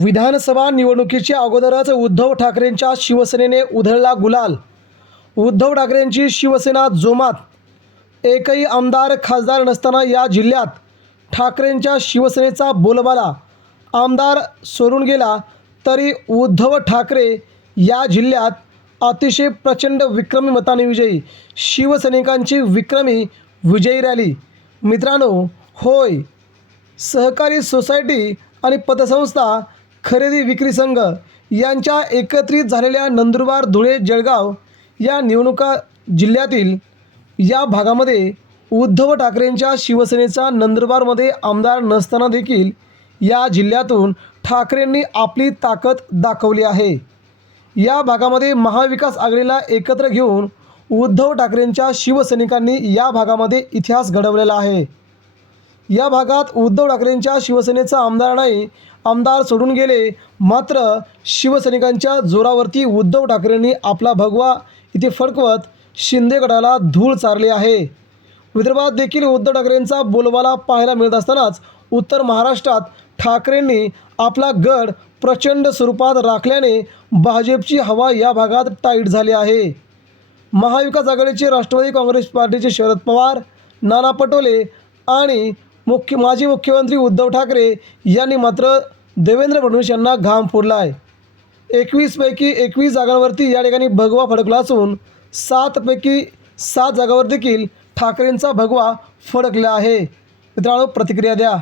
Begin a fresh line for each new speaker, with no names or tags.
विधानसभा निवडणुकीच्या अगोदरच उद्धव ठाकरेंच्या शिवसेनेने उधळला गुलाल. उद्धव ठाकरेंची शिवसेना जोमात. एकही आमदार खासदार नसताना या जिल्ह्यात ठाकरेंच्या शिवसेनेचा बोलबाला. आमदार सोडून गेला तरी उद्धव ठाकरे या जिल्ह्यात अतिशय प्रचंड विक्रमी मताने विजयी शिवसैनिकांची विक्रमी विजयी रॅली. मित्रांनो होय सहकारी सोसायटी आणि पतसंस्था खरेदी विक्री संघ यांच्या एकत्रित झालेल्या नंदुरबार धुळे जळगाव या निवडणुका जिल्ह्यातील या भागामध्ये उद्धव ठाकरेंच्या शिवसेनेचा नंदुरबारमध्ये आमदार नसताना देखील या जिल्ह्यातून ठाकरेंनी आपली ताकद दाखवली आहे. या भागामध्ये महाविकास आघाडीला एकत्र घेऊन उद्धव ठाकरेंच्या शिवसैनिकांनी या भागामध्ये इतिहास घडवलेला आहे. या भागात उद्धव ठाकरेंच्या शिवसेनेचा आमदार नाही आमदार सोडून गेले. मात्र शिवसैनिकांच्या जोरावरती उद्धव ठाकरेंनी आपला भगवा इथे फडकवत शिंदे गटाला धूळ चारली आहे. विदर्भात देखील उद्धव ठाकरेंचा बोलबाला पाहायला मिळत असतानाच उत्तर महाराष्ट्रात ठाकरेंनी आपला गड प्रचंड स्वरूपात राखल्याने भाजपची हवा या भागात टाईट झाली आहे. महाविकास आघाडीचे राष्ट्रवादी काँग्रेस पार्टीचे शरद पवार नाना पटोले आणि मुख्य माजी मुख्यमंत्री उद्धव ठाकरे यांनी मात्र देवेंद्र फडणवीस यांना घाम फोडला आहे. एकवीसपैकी एकवीस जागांवरती या ठिकाणी भगवा फडकला असून सातपैकी सात जागावर देखील ठाकरेंचा भगवा फडकला आहे. मित्रांनो प्रतिक्रिया द्या.